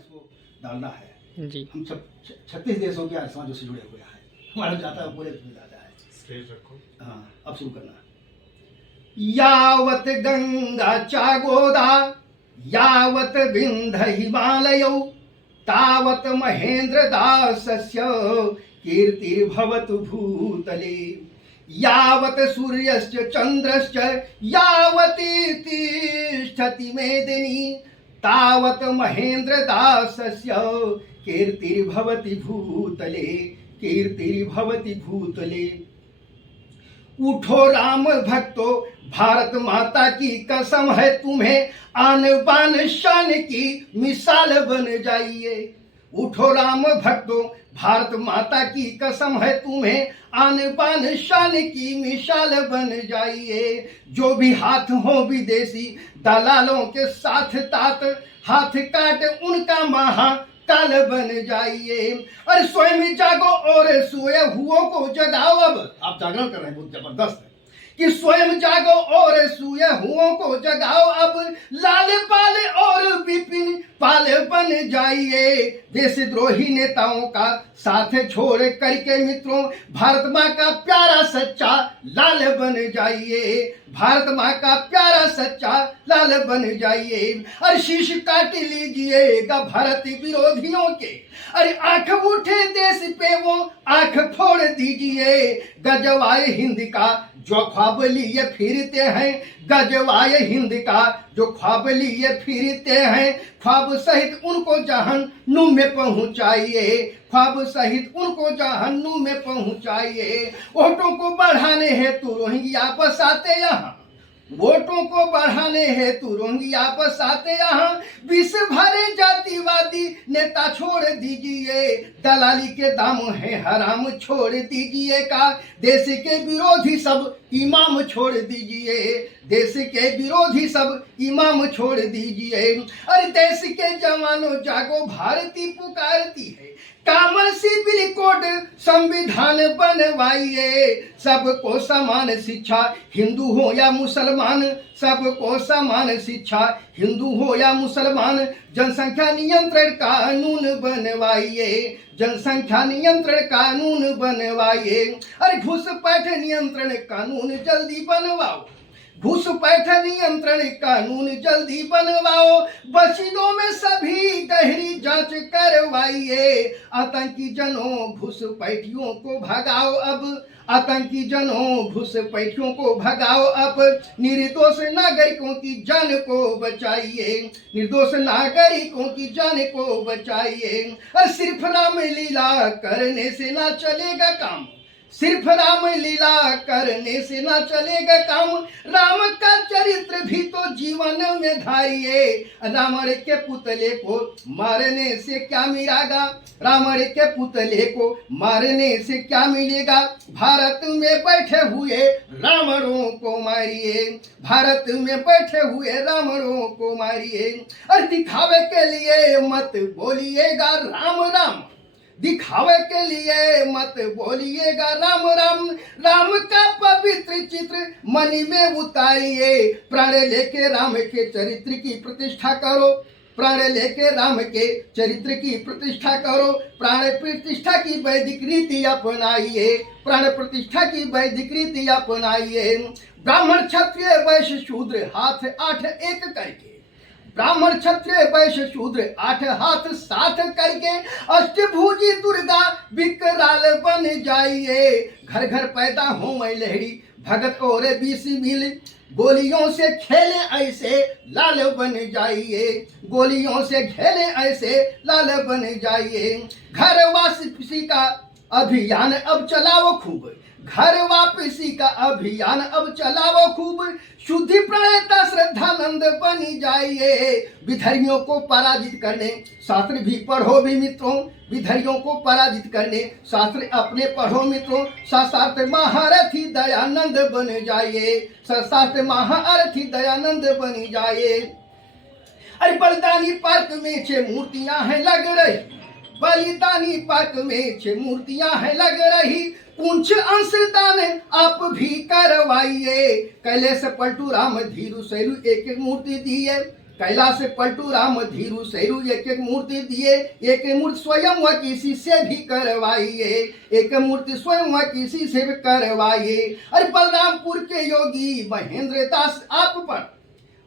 इसको डालना है। जी। हम 36 देशों के आर्य समाजों से जुड़े हुए हैं, हमारा जाता है पूरे में जाता है। स्टेज रखो। हाँ, अब शुरू करना। यावत गंगा चागोदा यावत विंध्य हिमालयौ तावत महेंद्र दासस्य कीर्तिर्भवतु भूतले। यावत सूर्यश्च चंद्रश्च यावती तिष्ठति मेदिनी तावत महेंद्र दासस्य कीर्तिर्भवति भूतले, कीर्तिर्भवति भूतले। उठो राम भक्तो भारत माता की कसम है तुम्हें आन बान शान की मिसाल बन जाइए। उठो राम भक्तो भारत माता की कसम है तुम्हें आन बान शान की मिसाल बन जाइए। जो भी हाथ हो विदेशी दलालों के साथ तात हाथ काट उनका महा काल बन जाइए। और स्वयं जागो और सोए हुओं को जगाओ। अब आप जागरण कर रहे हैं, बहुत जबरदस्त है कि स्वयं जागो और सोए हुओं को जगाओ। अब लाल पाल और विपिन पाल बन जाइए। देशद्रोही नेताओं का साथ छोड़ करके मित्रों भारत माँ का प्यारा सच्चा लाल बन जाइए। भारत माँ का प्यारा सच्चा लाल बन जाइए। और शीश काट लीजिएगा भारत विरोधियों के। अरे आंख उठे देश पे वो आंख फोड़ दीजिए। गजवाए हिंद का जो ख्वाब लिए फिरते हैं, गजवाए हिंद का जो ख्वाब लिए फिरते हैं, ख्वाब सहित उनको जहन्नुम में पहुंचाइए। ख्वाब सहित उनको जहन्नुम में पहुंचाइए। वोटों को बढ़ाने हेतु रोहिंग्या बसाते यहाँ, वोटों को बढ़ाने हेतु रोहिंग्या बसाते यहाँ। विष भरे जातिवादी नेता छोड़ दीजिए। दलाली के दाम है हराम छोड़ दीजिए का। देश के विरोधी सब इमाम छोड़ दीजिए। देश के विरोधी सब इमाम छोड़ दीजिए। अरे देश के जवानों जागो भारती पुकारती है। कामन सिविल कोड संविधान बनवाइए। सबको समान शिक्षा हिंदू हो या मुसलमान, सबको समान शिक्षा हिंदू हो या मुसलमान। जनसंख्या नियंत्रण कानून बनवाइए। जनसंख्या नियंत्रण कानून बनवाइए। अरे घुसपैठ नियंत्रण कानून जल्दी बनवाओ। घुसपैठ नियंत्रण कानून जल्दी बनवाओ। बस्तियों में सभी गहरी जांच करवाइए। आतंकी जनों घुसपैठियों को भगाओ अब। आतंकी जनों घुसपैठियों को भगाओ अब। निर्दोष नागरिकों की जान को बचाइए। निर्दोष नागरिकों की जान को बचाइए। और सिर्फ रामलीला करने से ना चलेगा काम। सिर्फ राम लीला करने से ना चलेगा काम। राम का चरित्र भी तो जीवन में धारिए। रावण के पुतले को मारने से क्या मिलेगा। रावण के पुतले को मारने से क्या मिलेगा। भारत में बैठे हुए रावणों को मारिए। भारत में बैठे हुए रावणों को मारिए। और दिखावे के लिए मत बोलिएगा राम राम। दिखावे के लिए मत बोलिएगा राम राम। राम का पवित्र चित्र मनी में उतारिए। प्राण लेके राम के चरित्र की प्रतिष्ठा करो। प्राण लेके राम के चरित्र की प्रतिष्ठा करो। प्राण प्रतिष्ठा की वैदिक रीति अपनाइए। प्राण प्रतिष्ठा की वैदिक रीति अपनाइए। ब्राह्मण क्षत्रिय वैश्य शूद्र हाथ आठ एक करके। ब्राह्मण क्षत्रिय वैश्य शूद्र आठ हाथ साथ करके अष्टभुजी दुर्गा विकराल बन जाइए। घर घर पैदा हो मैं लहरी भगत और बीसी मिल। गोलियों से खेले ऐसे लाल बन जाइए। गोलियों से खेले ऐसे लाल बन जाइए। घर वापसी का अभियान अब चलाओ खूब। घर वापसी का अभियान अब चलाओ खूब। शुद्धि प्रणयता श्रद्धानंद बनी जाइए। विधर्मियों को पराजित करने शास्त्र भी पढ़ो भी मित्रों। विधर्मियों को पराजित करने शास्त्र अपने पढ़ो मित्रों। शास्त्र महारथी दयानंद बन जाइए। शास्त्र महारथी दयानंद बन जाइए। अरे बलिदानी पार्क में 6 मूर्तियां हैं लग रही। बलिदानी पार्क में 6 मूर्तियां हैं लग रही। कुछ अंशदान आप भी करवाइए। कैलेश पलटू राम धीरू सैलू एक एक मूर्ति दिए। कैलाश से पलटू राम धीरू सैरू एक एक मूर्ति दिए, एक मूर्ति स्वयं व किसी से भी करवाइए, एक मूर्ति स्वयं व किसी से भी करवाइए। अरे बलरामपुर के योगी महेंद्र दास आप पर,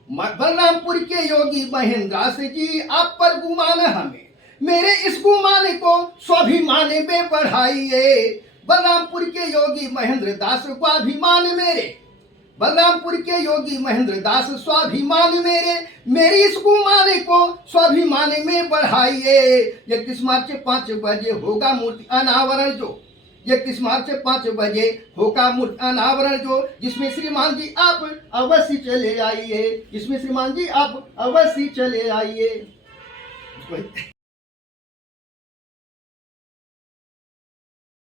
बलरामपुर के योगी महेंद्र दास जी आप पर गुमान हमें, मेरे इस गुमान को स्वाभिमान में बढ़ाइए। बलरामपुर के योगी महेंद्र दास स्वाभिमान मेरे, बलरामपुर के योगी महेंद्र दास स्वाभिमान मेरे, मेरी इस गुमान को स्वाभिमान में बढ़ाइए। 31 मार्च 5 बजे होगा मूर्ति अनावरण जो, 31 मार्च 5 बजे होगा मूर्ति अनावरण जो, जिसमें श्रीमान जी आप अवश्य चले आइए, जिसमें श्रीमान जी आप अवश्य चले आइए।